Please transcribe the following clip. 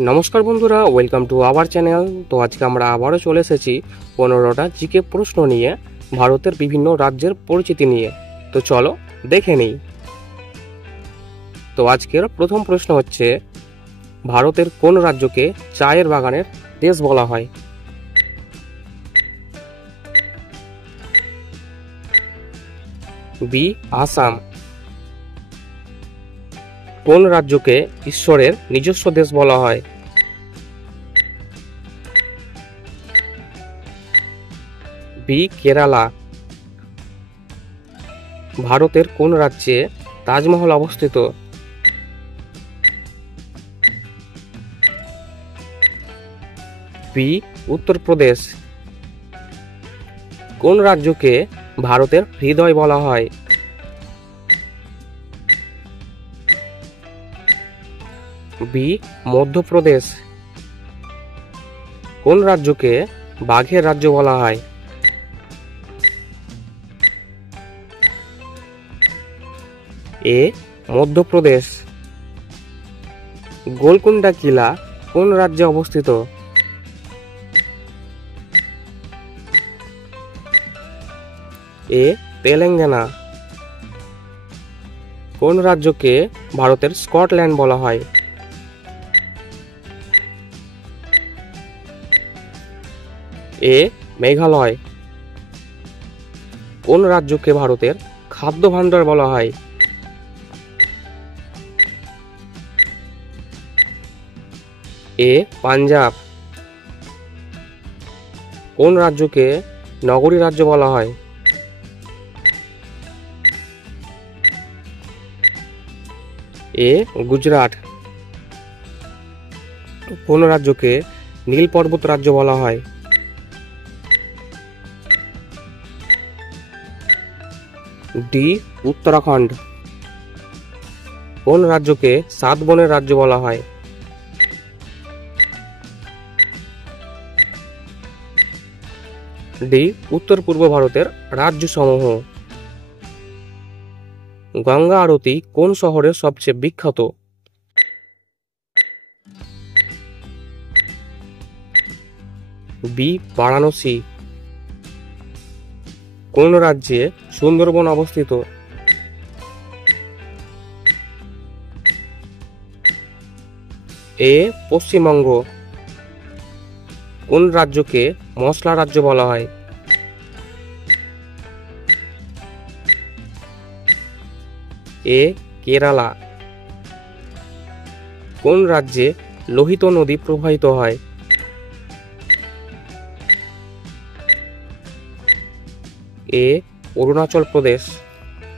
নমস্কার বন্ধুরা, welcome to our channel. তো আজকে আমরা আবারও চলে এসেছি 15টা জিকে প্রশ্ন নিয়ে, ভারতের বিভিন্ন রাজ্যের পরিচিতি নিয়ে। তো চলো দেখে নিই। তো আজকের প্রথম প্রশ্ন হচ্ছে, ভারতের কোন রাজ্যকে চায়ের বাগানের দেশ বলা হয়? বি. আসাম। কোন রাজ্যকে ঈশ্বরের নিজস্ব দেশ বলা হয়? বি. কেরালা। ভারতের কোন রাজ্যে তাজমহল অবস্থিত? বি. উত্তরপ্রদেশ। কোন রাজ্যকে ভারতের হৃদয় বলা হয়? বি. মধ্যপ্রদেশ। কোন রাজ্যকে বাঘের রাজ্য বলা হয়? এ. মধ্যপ্রদেশ। গোলকুন্ডা কিলা কোন রাজ্যে অবস্থিত? এ. তেলেঙ্গানা। কোন রাজ্যকে ভারতের স্কটল্যান্ড বলা হয়? এ. মেঘালয়। কোন রাজ্যকে ভারতের খাদ্য ভাণ্ডার বলা হয়? এ. পাঞ্জাব। কোন রাজ্যকে নগরী রাজ্য বলা হয়? এ. গুজরাট। কোন রাজ্যকে নীল পর্বত রাজ্য বলা হয়? ডি. উত্তরাখণ্ড। কোন রাজ্যকে সাত বনের রাজ্য বলা হয়? ডি. উত্তর পূর্ব ভারতের রাজ্য সমূহ। গঙ্গা আরতি কোন শহরের সবচেয়ে বিখ্যাত? বি. বারাণসী। কোন রাজ্যে সুন্দরবন অবস্থিত? এ. পশ্চিমবঙ্গ। কোন রাজ্যকে মশলা রাজ্য বলা হয়? এ. কেরালা। কোন রাজ্যে লোহিত নদী প্রবাহিত হয়? এ. অরুণাচল প্রদেশ।